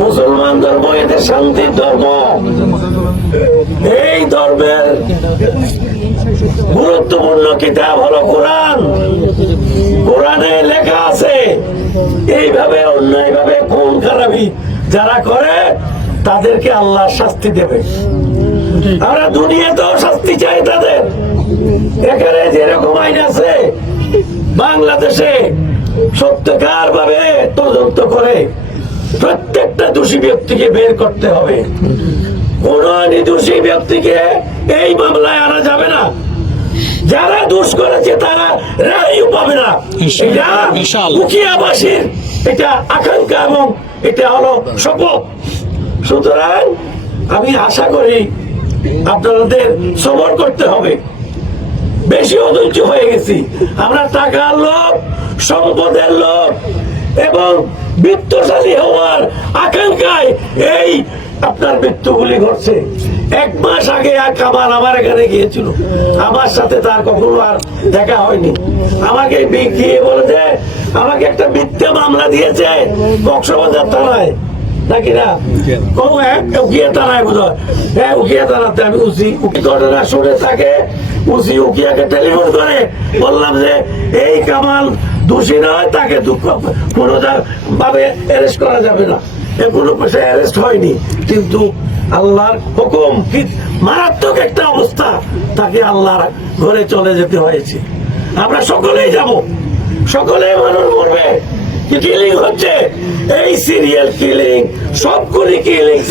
মুসলমান ধর্ম শান্তির ধর্ম। এই ধর্মের গুরুত্বপূর্ণ কিতাব হলো কোরআন। কোরআনে লেখা আছে, এইভাবে অন্যায়ভাবে খুন খারাপি যারা করে, তাদেরকে আল্লাহ শাস্তি দেবে। আমরা দুনিয়াতেও শাস্তি চাই তাদের। এখানে যেরকম আইন আছে, বাংলাদেশে সত্যকার ভাবে তদন্ত করে প্রত্যেকটা দোষী ব্যক্তিকে বের করতে হবে। কোন নির্দোষী ব্যক্তিকে এই মামলায় আনা যাবে না। যারা দোষ করেছে তারা রায়ও পাবে না। এটা মুখিয়াবাসীর এটা আকাঙ্ক্ষা এবং এটা হলো শপথ। সুতরাং আমি আশা করি আপনাদের সবর করতে হবে। বেশি অধৈর্য হয়ে গেছি। আমরা টাকার লোভ, সম্পদের লোভ এবং বিত্তশালী হওয়ার আকাঙ্ক্ষায় এই আপনার মৃত্যুগুলি ঘটছে। এক মাস আগে এক কামাল আমার এখানে গিয়েছিল। আমার সাথে তার কখনো আর দেখা হয়নি। আমাকে গিয়ে বলেছে, আমাকে একটা মিথ্যা মামলা দিয়েছে কক্সবাজার থানায়। নাকি না? উকিয়া তারায় বোধ হয় হ্যাঁ উকিয়া তারাতে আমি উসি ঘটনা শুনে থাকে উসি উকিয়াকে টেলিফোন করে, বললাম যে, এই কামাল দোষী নয়, তাকে দুঃখ কোনো ভাবে অ্যারেস্ট করা যাবে না। এ কোনো পয়সা অ্যারেস্ট হয়নি। কিন্তু আল্লাহর হুকুম কি? মারাত্মক একটা অবস্থা। তাকে আল্লাহর ঘরে চলে যেতে হয়েছে। আমরা সকলেই যাব। সকলে মানুষ মরবে। কিলিং হচ্ছে? এই সিরিয়াল কিলিং সবগুলি কিলিংস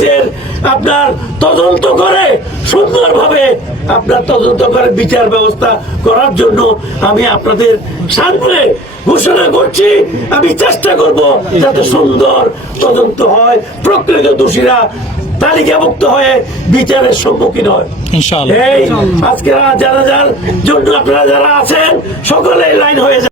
আপনার তদন্ত করে সুন্দরভাবে আপনার তদন্ত করে বিচার ব্যবস্থা করার জন্য আমি আপনাদের সামনে ঘোষণা করছি। আমি চেষ্টা করব যাতে সুন্দর তদন্ত হয় প্রকৃত দোষীরা তালিকাভুক্ত হয়ে বিচারের সম্মুখীন হয়। এই আজকে যারা যার জন্য আপনারা যারা আছেন সকলে লাইন হয়ে